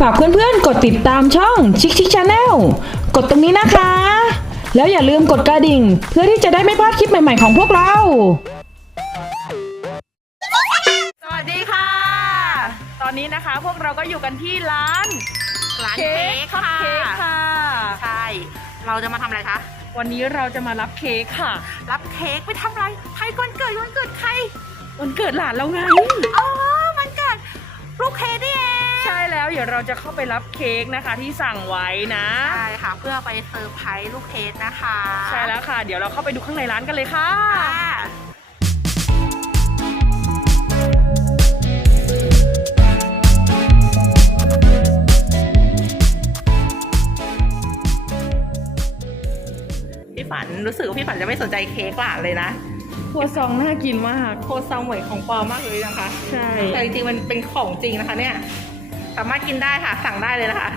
ฝากเพื่อนๆ กดติดตามช่องชิคชิคชาแนลกดตรงนี้นะคะ แล้วอย่าลืมกดกระดิ่ง เพื่อที่จะได้ไม่พลาดคลิปใหม่ๆของพวกเรา สวัสดีค่ะ ตอนนี้นะคะพวกเราก็อยู่กันที่ร้านร้านเค้กคัพค่ะ เค้กค่ะ ใช่ เราจะมาทำอะไรคะ วันนี้เราจะมารับเค้กค่ะ รับเค้กไปทำอะไรใครวันเกิดวันเกิดใคร วันเกิดหลานเราไง อ๋อวันเกิดลูกเค้กนี่เองใช่ แล้วเดี๋ยวเราจะเข้าไปรับเค้กนะคะที่สั่งไว้นะ ใช่ค่ะ เพื่อไปเซอร์ไพรส์ลูกเค้กนะคะ ใช่แล้วค่ะ เดี๋ยวเราเข้าไปดูข้างในร้านกันเลยค่ะค่ะพี่ฝันรู้สึกว่าพี่ฝันจะไม่สนใจเค้กหลานเลยนะ ครัวซองน่ากินมาก โคตรซองเหวยของปลอมมากเลยนะคะ ใช่ แต่จริงๆมันเป็นของจริงนะคะเนี่ย สามารถกินได้ค่ะ สั่งได้เลยนะคะ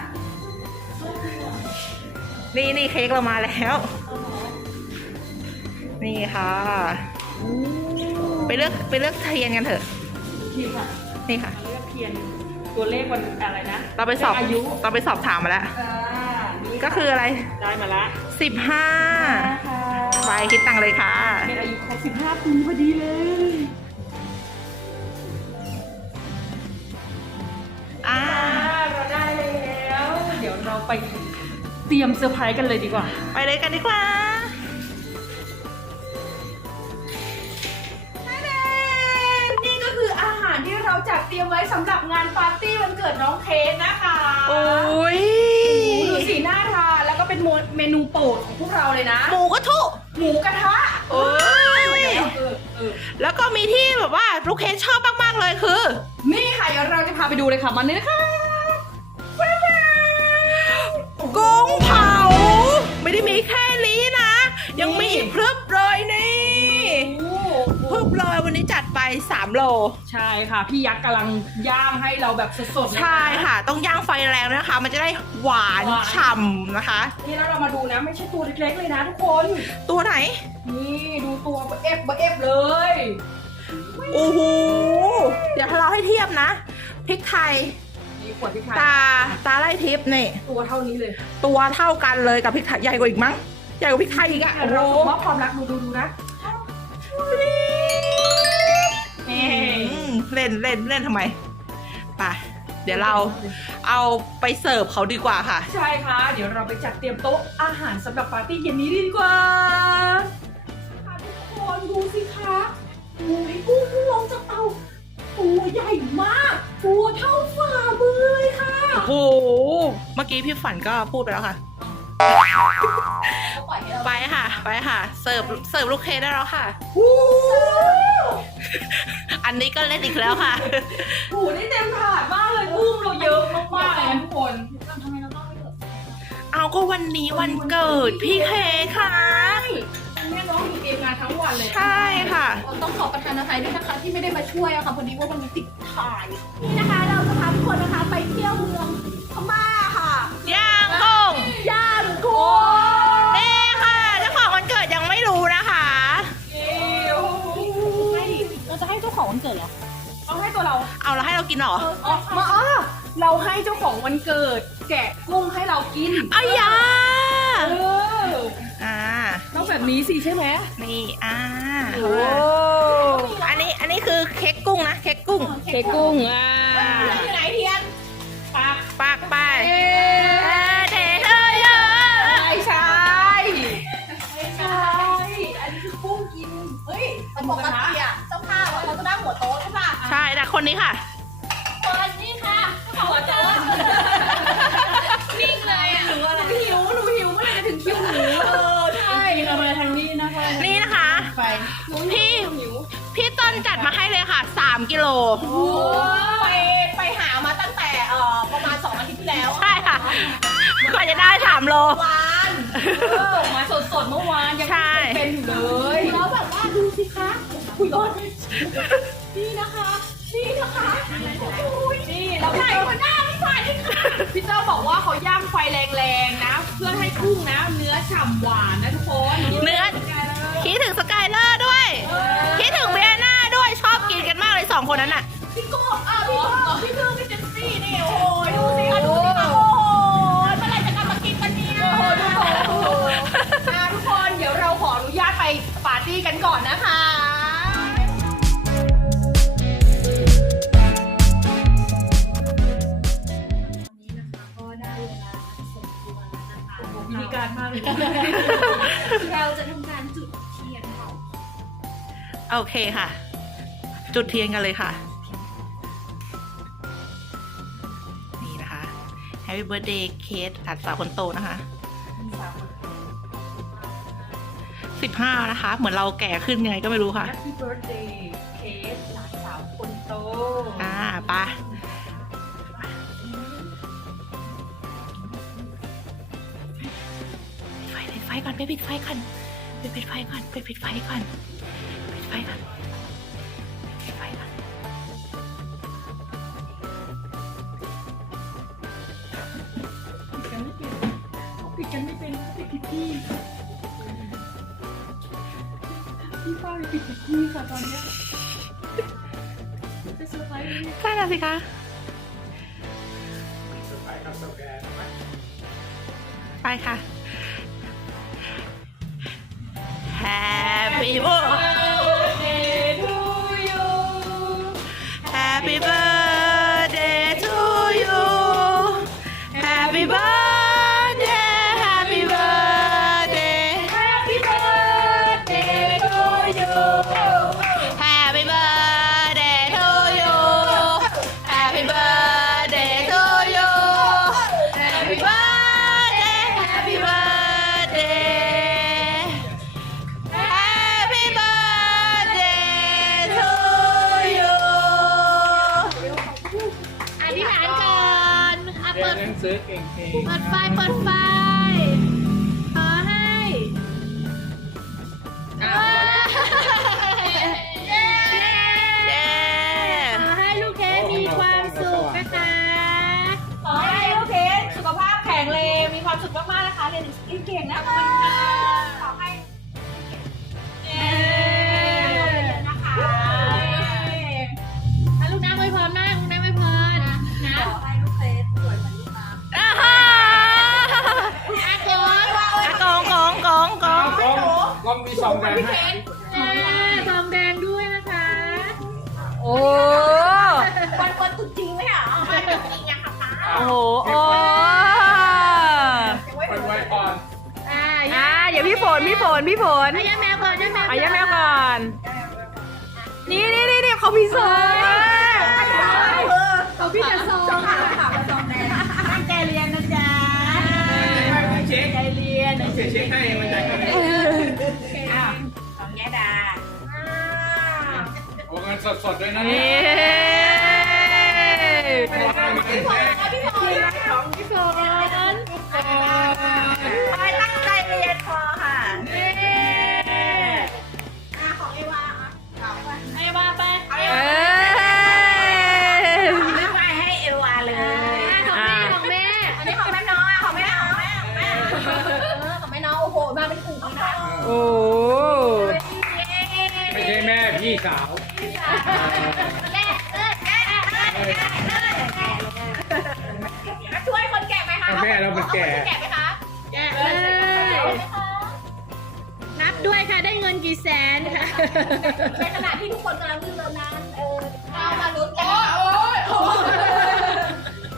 นี่นี่เค้กเรามาแล้ว นี่ค่ะ ไปเลือกไปเลือกเทียนกันเถอะที่ค่ะนี่ค่ะเลือกเทียนตัวเลขวันอะไรนะ เราไปสอบเลขอายุเราไปสอบถามมาแล้วอ่านี่ก็คืออะไร ได้มาละสิบห้าค่ะไปคิดตังค์เลยค่ะเป็นอายุครบ15ปีพอดีเลย อ่าเราได้แล้ว เดี๋ยวเราไปเตรียมเซอร์ไพรส์กันเลยดีกว่า ไปเลยกันดีกว่านี่ก็คืออาหารที่เราจัดเตรียมไว้สำหรับงานปาร์ตี้วันเกิดน้องเค้กนะคะโอ้ยดูสีน่าทานแล้วก็เป็นเมนูโปรดของพวกเราเลยนะ หมูกระทุหมูกระทะโอ้ยเออเออ แล้วก็มีที่แบบว่าลูกเค้กชอบมากๆเลยคือ นี่ค่ะเดี๋ยวเราจะพาไปดูเลยค่ะมันนี่นะคะกุ้งเผา ไม่ได้มีแค่นี้นะ ยังมีอีกพรึบเลยนี่โอ้พรึบเลยวันนี้จัดไป 3 โล ใช่ค่ะ พี่ยักษ์กำลังย่างให้เราแบบสดๆเลยน ใช่ค่ะ ต้องย่างไฟแรงด้วยนะคะ มันจะได้หวานหวาน ฉ่ำนะคะ นี่แล้วเรามาดูนะ ไม่ใช่ตัวเล็กๆเลยนะทุกคน ตัวไหนนี่ดูตัวเบอร์เอฟเบอร์เอฟเลยโอ้โหเดี๋ยวถ้าเราให้เทียบนะพริกไทยนี่ขวดพริกไทยตาตาไล่ทิพย์นี่ ตัวเท่านี้เลยตัวเท่ากันเลยกับพริกไทยใหญ่กว่าอีกมั้ง ใหญ่กว่าพริกไทยอีกอะโอ้โหเราส่งมอบความรักดูดูดูนะ อืมเล่นเล่นเล่นทำไมไปเดี๋ยวเราเอาไปเสิร์ฟเขาดีกว่าค่ะ ใช่ค่ะ เดี๋ยวเราไปจัดเตรียมโต๊ะอาหารสำหรับปาร์ตี้เย็นนี้ดีกว่าค่ะทุกคนดูสิคะโอ้ยกุ้งเพิ่งลงจากเตาตัวใหญ่มากตัวเท่าฝ่ามือเลยค่ะ โอ้โห เมื่อกี้พี่ฝันก็พูดไปแล้วค่ะไปค่ะ ไปค่ะ เสิร์ฟเสิร์ฟลูกเค้กได้แล้วค่ะโอ้โห อันนี้ก็เล่นอีกแล้วค่ะโอ้โหนี่เต็มถาดมากเลยกุ้งเราเยอะมากๆเลยนะทุกคนเอาก็วันนี้วันเกิดพี่เค้กค่ะ แม่น้องอยู่เตรียมงานทั้งวันเลยใช่ค่ะ ต้องขอประทานอภัยด้วยนะคะ ที่ไม่ได้มาช่วยอะค่ะพอดีว่ามันมีติดถ่ายนี่นะคะ เราจะพาทุกคนนะคะไปเที่ยวเมืองพม่า จะให้เจ้าของวันเกิดเหรอเอาให้ตัวเราเอาแล้วให้เรากินเหรออ๋อมาอ๋อเราให้เจ้าของวันเกิด แกะกุ้งให้เรากินอายาเอออ่า ต้องแบบนี้สิใช่ไหมนี่อ่าโอ้อันนี้อันนี้คือเค้กกุ้งนะเค้กกุ้งเค้กกุ้งอะอยู่ไหนเทียนปักปากไปเอ๊เอะอเทเธอเยอะไม่ใช่ไม่ใช่อันนี้คือกุ้งกินเฮ้ยแต่ปกติอะ ป่ะใช่แต่คนนี้ค่ะ คนนี่ค่ะเจ้าของวันเกิดนิ่งเลยอะหนูอะไรหิวหนูหิวเมื่อไหร่จะถึงคิวหนูเออใช่เราไปทางนี้นะคะนี่นะคะไปพี่พี่ต้นจัดมาให้เลยค่ะ3กิโลไปไปหามาตั้งแต่เอ่อประมาณสองอาทิตย์ที่แล้วใช่ค่ะกว่าจะได้3โลวานเออมาสดๆเมื่อวานยังใช่เป็นอยู่เลยแล้วแบบว่าดูสิคะคุยโดนนี่นะคะ นี่นะคะโอ้ยนี่แล้วใหพี่ญ่เจ้ากว่าหน้าพี่ฝ่ายนี่ค่ะพี่เจ้าบอกว่าเขาย่างไฟแรงๆนะ เพื่อให้กุ้งนะ เนื้อฉ่ำหวานนะทุกคนเนื้อ คิดถึงสกายเลอร์ด้วย คิดถึงเบียนาด้วยชอบกินกันมากเลยสองคนนั้นน่ะ พี่โก้เออพี่โก้พี่เพิ่งพี่เจสซี่นี่โอ้ยดูสิคะดูสิคะโอ้โหเมื่อไหร่จะกลับมากินกันเนี่ยโอ้โหทุกคนโอ้โหอะทุกคนเดี๋ยวเราขออนุญาตไปปาร์ตี้กันก่อนนะคะ เลยเราจะทำการจุดเทียนเผาโอเคค่ะ จุดเทียนกันเลยค่ะ นี่นะคะ Happy Birthday เคสหลานสาวคนโตนะคะสิบห้านะคะ เหมือนเราแก่ขึ้นยังไงก็ไม่รู้ค่ะ Happy birthday ไฟปิดไฟก่อนไปปิดไฟก่อนไปปิดไฟก่อนไปปิดไฟก่อนปิดไฟก่อนปิดไฟก่อนปิดกันไม่เป็นปิดผิดที่พี่ป้าปิดผิดที่ค่ะตอนเนี้ยจะเซอร์ไพรส์ไหมเนี่ยใช่แล้วสิคะไปค่ะ เปิ มีสองแดงให้ทองแดงด้วยนะคะ โอ้วันวันตุ๊จริงไหมอะโอ้โหโอ้ไปไว้ก่อนอ่าอ่าเดี๋ยวพี่ฝนพี่ฝนพี่ฝนย่าแมวก่อนย่าแมวเอาย่าแมวก่อน นี่นี่นี่นี่เขามีเซอร์ กี่แสนค่ะ ในขณะที่ทุกคนกำลังลื่นเริงนั้นเออเรามาลุ้นกันนะคะโอ้ยโอ้ย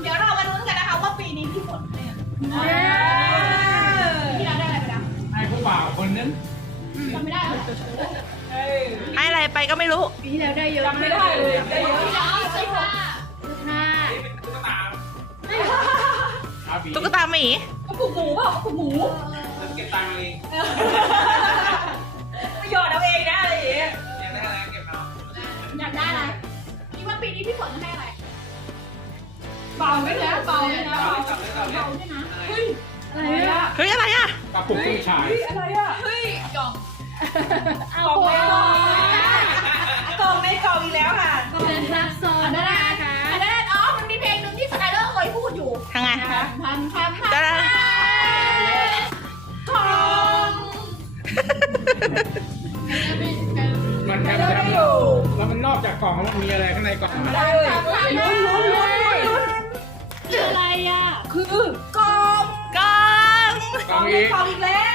เดี๋ยวเรามาลุ้นกันนะคะว่าปีนี้พี่ฝนเนี่ยที่เราได้อะไรไปแล้วให้ผู้บ่าวคนนึงจำไม่ได้แล้วให้อะไรไปก็ไม่รู้ ปีที่แล้วได้เยอะจำไม่ได้เลยได้เยอะใช่ค่ะค่ะตุ๊กตาอาบีตุ๊กตาหมีกระปุกหมูเปล่ากระปุกหมูเก็บตังค์เอง ปีนี้พี่ฝนจะให้อะไรเบาไหมนะเบาไหมนะเบาจับเลยจับเลยเบาด้วยนะเฮ้ยอะไรอะเฮ้ยอะไรอะกระปุกตู้ชายเฮ้ยอะไรอะเฮ้ยกล่องเอากล่องโอ้ในกล่องกล่องในกล่องอีกแล้วค่ะเป็นซับซ้อนนะคะอันนั้นอ๋อมันมีเพลงหนึ่งที่สไตเลอร์เคยพูดอยู่ทางไงพันพันพันจะได้ทองมันแคมแคม แล้วมันนอกจากกล่องแล้วมันมีอะไรข้างในกล่องลุ้นลุ้นลุ้นลุ้นคืออะไรอะ คือกล่องกองกล่องอีกกล่องอีกแล้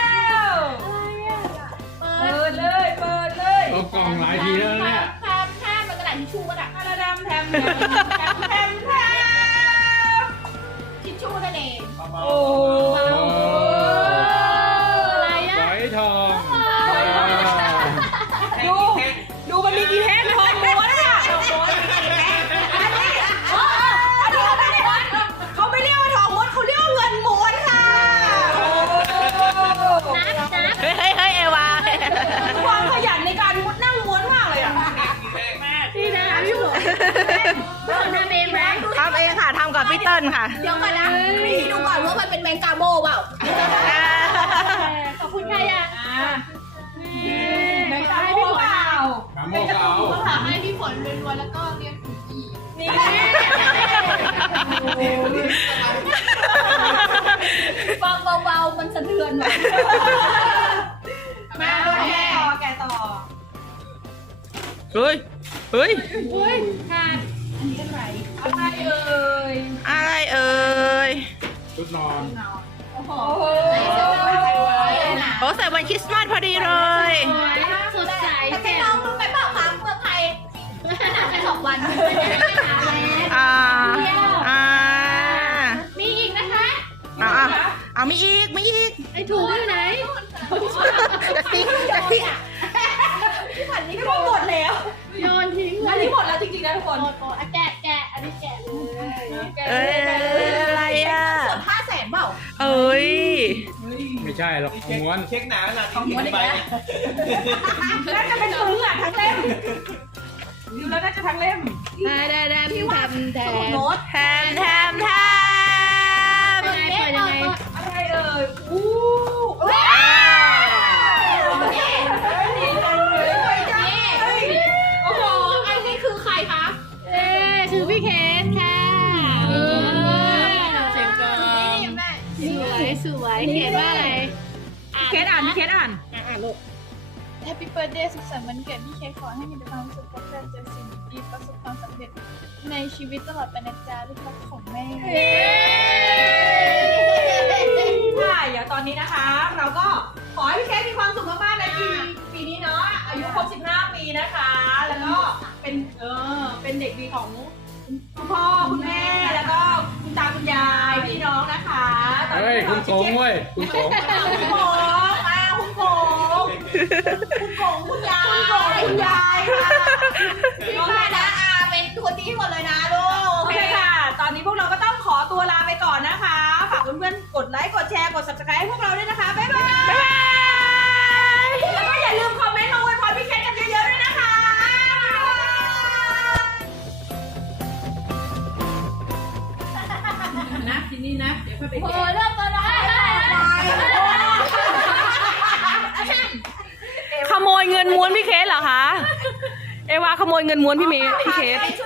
วเปิเปิดเลยเปิดเลยกล่องหลายทีแล้วเนี่ยแทมแทมมันกระดาษทิชชู่ก็ได้กระดำแถมแถมแถมแถมแถมทิชชู่นั่นเองโอ้ พี่ฝนรวยๆแล้วก็เรียนถึงอีกนี่ฟังเบาๆมันสะเทือนว่ะมาแกะต่อแกะต่อเฮ้ย เฮ้ยขาดอันนี้อะไรอะไรเอ่ยอะไรเอ่ยชุดนอน โอ้โห โอ้โหโอ้ใส่วันคริสต์มาสพอดีเลย วันไม่ได้ไปหาแล้วอ่าอ่ามีอีกนะคะอ่าอ่าอ่ามีอีกมีอีกไอ้ถุงอยู่ไหนจะทิ้งจะทิ้งอันนี้ก็หมดแล้วโยนทิ้งอันนี้หมดแล้วจริงๆนะทุกคนโอ้โหอะแกะแกะอันนี้แกะเลยเอ้ยอะไรอะส่วนห้าแสนเปล่าเอ้ยไม่ใช่หรอกม้วนเช็คหนาขนาดที่กินไปน่าจะเป็นปึ้งอะทั้งเล่ม ดูแล้วน่าจะทั้งเล่มได้ได้ได้พี่ว่าแทนโน้ตแทมแทมแทมเปิดยังไงเปิดยังไงอะไรเอ่ยอู้ว้าวนี่ดีจังเลยสวยจังนี่เลยโอ้โหอันนี้คือใครคะเอ๊คือพี่เคสค่ะเออเจ๋งเกินนี่แม่สวยสวยเขียนว่าอะไร แฮปปี้เบิร์ดเดย์สุขสันต์วันเกิดพี่เคกขอให้มีแต่ความสุขพบเจอเจอสิ่งดีประสบความสำเร็จในชีวิตตลอดไปนะจ๊ะลูกรักของแม่ค่ะเดี๋ยวตอนนี้นะคะ เราก็ขอให้พี่เคสมีความสุขมากๆในปีปีนี้เนาะอายุครบ 15 ปีนะคะ แล้วก็เป็นเออเป็นเด็กดีของคุณพ่อคุณแม่แล้วก็คุณตาคุณยายพี่น้องนะคะตอนเฮ้ยนี้คุณโกงเว้ยคุณโกงคุณโกงมาคุณโกง คุณโกงคุณยายคุณโกงคุณยายค่ะพี่พานะอาเป็นคนดีหมดเลยนะลูกโอเคค่ะ ตอนนี้พวกเราก็ต้องขอตัวลาไปก่อนนะคะ ฝากเพื่อนๆ กดไลค์ กดแชร์ กด subscribe ให้พวกเราด้วยนะคะ บ๊ายบายบ๊ายบายแล้วก็อย่าลืมคอมเมนต์มาอวยพรพี่แคทกันเยอะๆด้วยนะคะนะทีนี้นะ เดี๋ยวค่อยไปโอ้เริ่มกันแล้ว ข โมยเงินม้วนพี่เคสเหรอคะเอวาขโมยเงินม้วนพี่เมย์พี่เคสช่วย